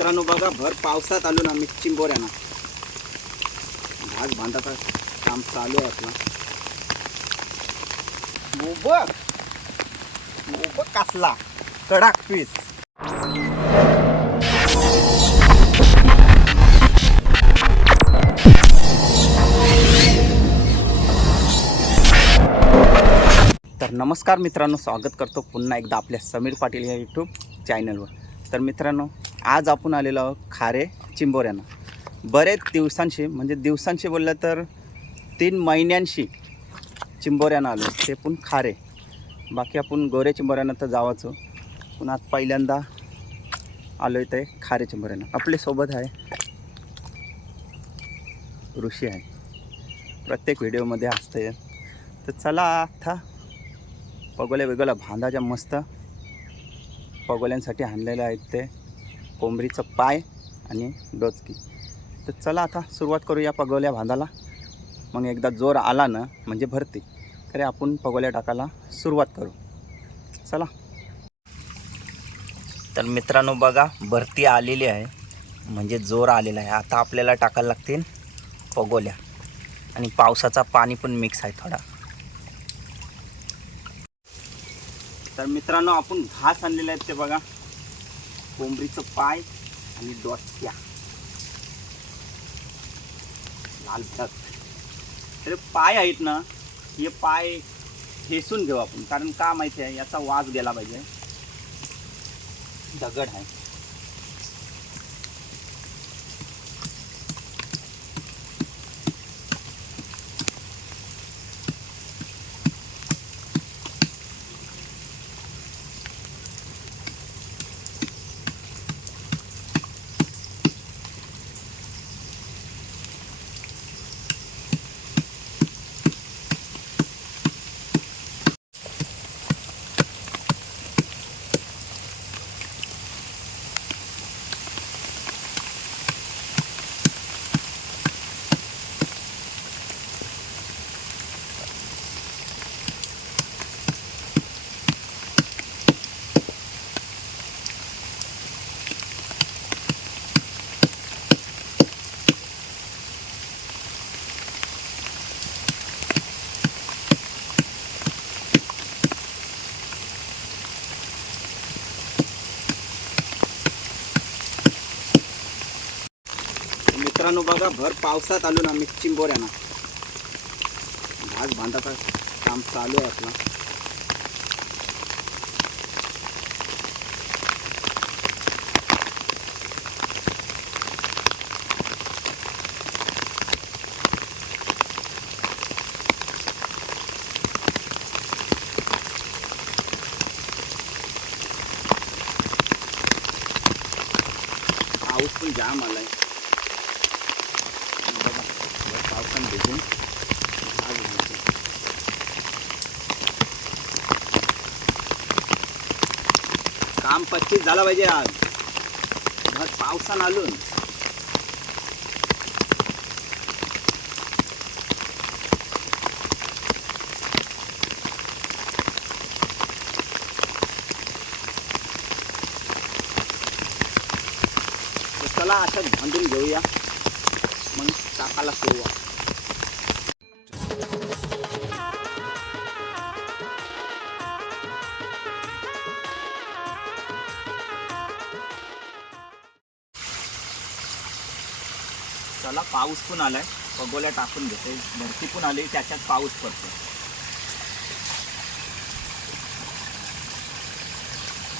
मित्रांनो बघा भर पावसात आलो ना मी चिंबोऱ्याना. भाग बांधाचा काम चालू आहे आपला. मोबक! मोबक कासला? कडाक पीस तर नमस्कार मित्रांनो स्वागत करतो पुन्हा एकदा आपल्या समीर पाटील या यूट्यूब चॅनलवर तर मित्रांनो आज आपण आलेलो आहोत खारे चिंबोऱ्यांना. बरेच दिवसांशी म्हणजे दिवसांशी बोललं तर तीन महिन्यांशी चिंबोऱ्यानं आलो. ते पण खारे. बाकी आपण गोरे चिंबोऱ्यांना तर जावाचो. पण आज पहिल्यांदा आलो इथे खारे चिंबोऱ्यानं. आपल्यासोबत आहे ऋषी आहे. प्रत्येक व्हिडिओमध्ये असते तर चला आता पगोल्या वेगळ्या भांदाच्या मस्त पगोल्यांसाठी आणलेलं आहेत ते. कोंबडीचं पाय आणि डोचकी. तर चला आता सुरुवात करू या पगोल्या बांधाला मग एकदा जोर आला ना म्हणजे भरती. तरी आपण पगोल्या टाकायला सुरुवात करू. चला. तर मित्रांनो बघा भरती आलेली आहे. म्हणजे जोर आलेला आहे. आता आपल्याला टाकायला लागतील पगोल्या आणि पावसाचा पाणी पण मिक्स आहे थोडा. तर मित्रांनो आपण घास आणलेले आहेत ते बघा. कोंबडीचं पाय आणि डॉटक्या लाल भडक तर पाय आहेत ना हे पाय ठेसून घेऊ आपण. कारण का माहिती आहे याचा वास गेला पाहिजे. दगड आहे. मित्रांनो बघा भर पावसात आलो ना मी चिंबोऱ्याना. भाग बांधाचा काम चालू आहे आपला. पाऊस पण जाम आलाय. बघा, पावसानं भिजून आग घालते. काम पच्चीस झाला पाहिजे आज. मग पावसानं आलून. चला असं बांधून घेऊया. मग टाकायला सुरुवात चला पाऊस पण आला आहे पगोल्या टाकून घेते भरती पण आली त्याच्यात पाऊस पडतो.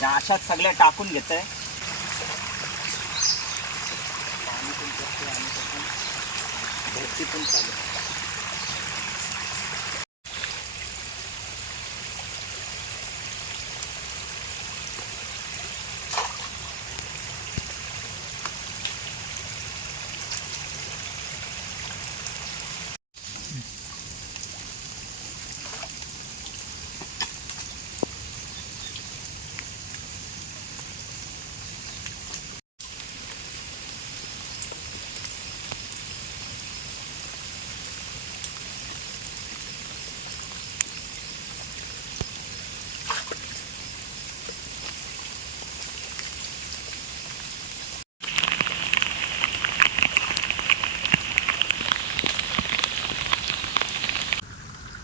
त्या अशाच सगळ्या टाकून घेत आहे भरती पण चालू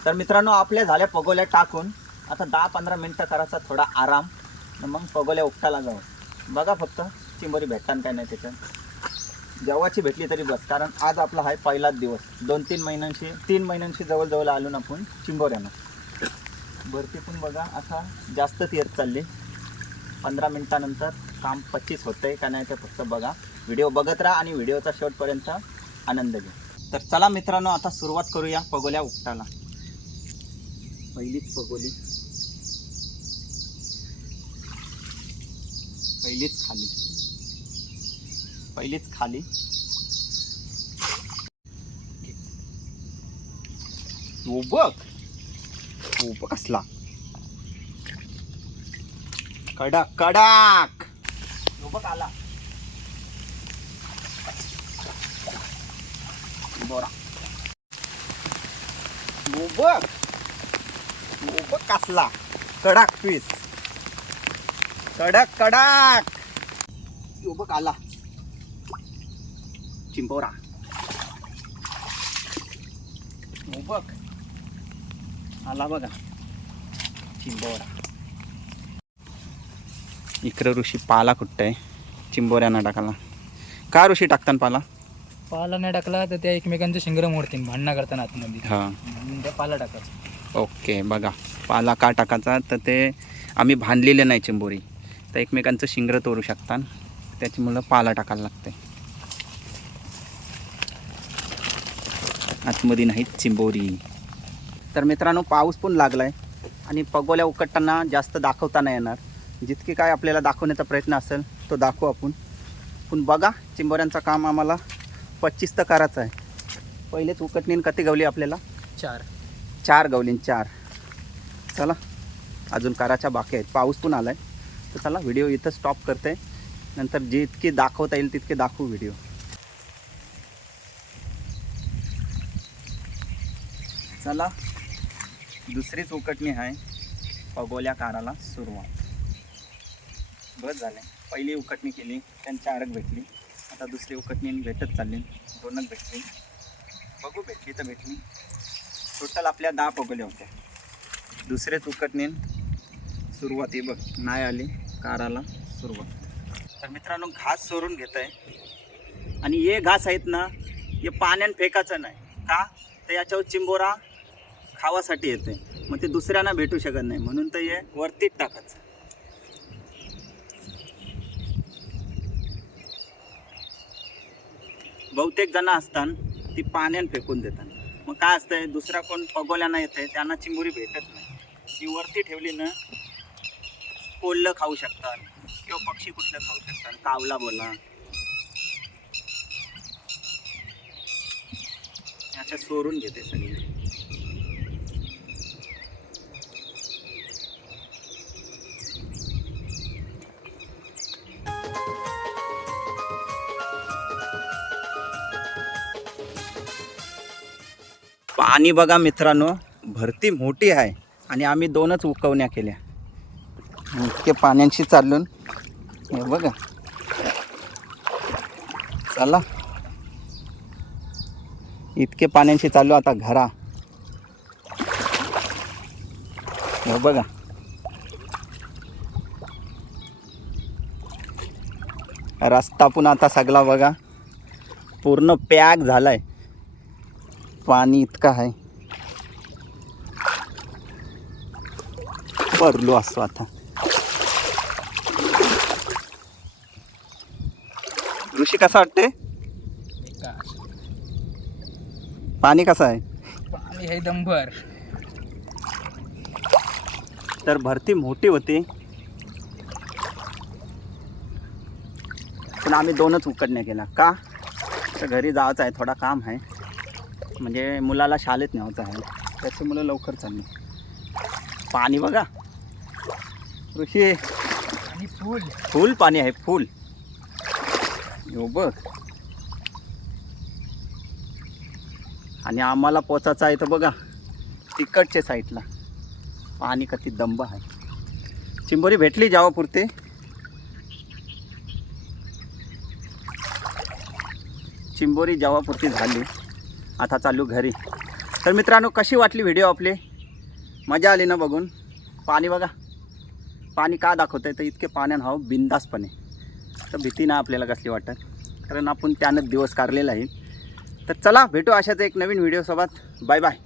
तर मित्रांनो आपल्या झाल्या पगोल्या टाकून आता दहा पंधरा मिनटं करायचा थोडा आराम. मग पगोल्या उपटायला जाऊ. बघा फक्त चिंबोरी भेटताना काय नाही त्याच्यात जेव्हाची भेटली तरी बस कारण आज आपला आहे पहिलाच दिवस. दोन तीन महिन्यांशी तीन महिन्यांशी जवळजवळ आलो ना आपण चिंबोऱ्यानं. भरती पण बघा आता जास्तच येत चालली. पंधरा मिनटानंतर काम पच्चीस आहे का नाही ते फक्त बघा. व्हिडिओ बघत राहा आणि व्हिडिओचा शेवटपर्यंत आनंद घ्या. तर चला मित्रांनो आता सुरुवात करूया पगोल्या उपटाला पहिलीच पगोली पहिलीच खाली. पहिलीच खाली. उबक. बघ असला. कडक कडक. बघ आला. बोरा. बघ उबक कसला? कडक पीस कडक कडक. उबक आला चिंपोरा उबक आला बघा. चिंबोरा. इकडं ऋषी पाला कुठं चिंबोऱ्यानं टाकाला का ऋषी टाकताना पाला? पाला नाही टाकला तर त्या एकमेकांचं शिंगर मोडतील. भांडणं करताना आतमध्ये. हां. त्या पाला टाकायचं. ओके बघा. पाला का टाकायचा तर ते आम्ही भांडलेले नाही चिंबोरी. तर एकमेकांचं शिंगर तोडू शकतात. त्याच्यामुळं पाला टाकायला लागते. आतमध्ये नाहीत चिंबोरी. तर मित्रांनो पाऊस पण लागला आहे आणि पगोल्या उकटताना जास्त दाखवता नाही येणार. जितके काय आपल्याला दाखवण्याचा प्रयत्न असेल तो दाखवू आपण. पण बघा चिंबोऱ्यांचं काम आम्हाला पच्चीस तर करायचं आहे. पहिलेच उकटणीन कधी गवली आपल्याला? चार. चार गवलीन चार. चला अजून कराच्या बाकी आहेत. पाऊस पण आला आहे तर चला व्हिडिओ इथं स्टॉप करते. नंतर जितके दाखवता येईल तितके दाखवू व्हिडिओ. चला दुसरीच उकटणी आहे पगोल्या काराला सुरुवात. बस झाले. पहिली उकटणी केली त्यांनी चारक भेटली. आता दुसरी उकटणी भेटत चालली. दोनच भेटली. बघू भेटली तर भेटली. टोटल आपल्या दहा पगोल्या होत्या दुसरेच नेन सुरुवात ही बघ नाही आली काराला सुरुवात. तर मित्रांनो घास सोडून घेत आहे आणि हे घास आहेत ना हे पाण्याने फेकायचं नाही. का? तर याच्यावर चिंबोरा खावासाठी येते मग ते दुसऱ्यांना भेटू शकत नाही. म्हणून तर हे वरतीच टाकायचं. बहुतेक जण असतात ती पाण्याने फेकून देतात. मग काय असतंय? दुसरा कोण पगोल्यांना आहे त्यांना चिंबुरी भेटत नाही. ती वरती ठेवली ना कोल्लं खाऊ शकतात किंवा पक्षी कुठलं खाऊ शकतात कावला बोला. अशा सोरून घेते सगळी. पाणी बघा मित्रांनो भरती मोठी आहे आणि आम्ही दोनच उकवण्या केल्या. इतके पाण्याशी चालून हे बघा. चला. इतके पाण्याशी चालू आता घरा. हे बघा. रस्ता पण आता सगळा बघा. पूर्ण पॅक झाला आहे पाणी इतकं आहे. भरलो असतो आता. ऋषी कसा वाटते पाणी कसं आहे? पाणी हे दंभर तर भरती मोठी होती. पण आम्ही दोनच उकडण्या केला का? तर घरी जायचं आहे थोडा काम आहे. म्हणजे मुलाला शाळेत न्यायचं आहे. त्याच्यामुळं लवकर चालली. पाणी बघा. ऋषी. आणि फुल. फुल पाणी आहे फुल. हो बघ. आणि आम्हाला पोचायचं आहे तर बघा. तिकडच्या साईडला. पाणी कधी दंब आहे. चिंबोरी भेटली जावापुरते. चिंबोरी जावापुरती झाली. आता चालू घरी. तर मित्रांनो कशी वाटली व्हिडिओ आपली? मजा आली ना बघून. पाणी बघा. पाणी का दाखवतं आहे तर इतके पाण्यानं हाव बिंदासपणे. तर भीती ना आपल्याला कसली वाटत? कारण आपण त्यानं दिवस काढलेला आहे. तर चला भेटू अशाच एक नवीन व्हिडिओसोबत बाय बाय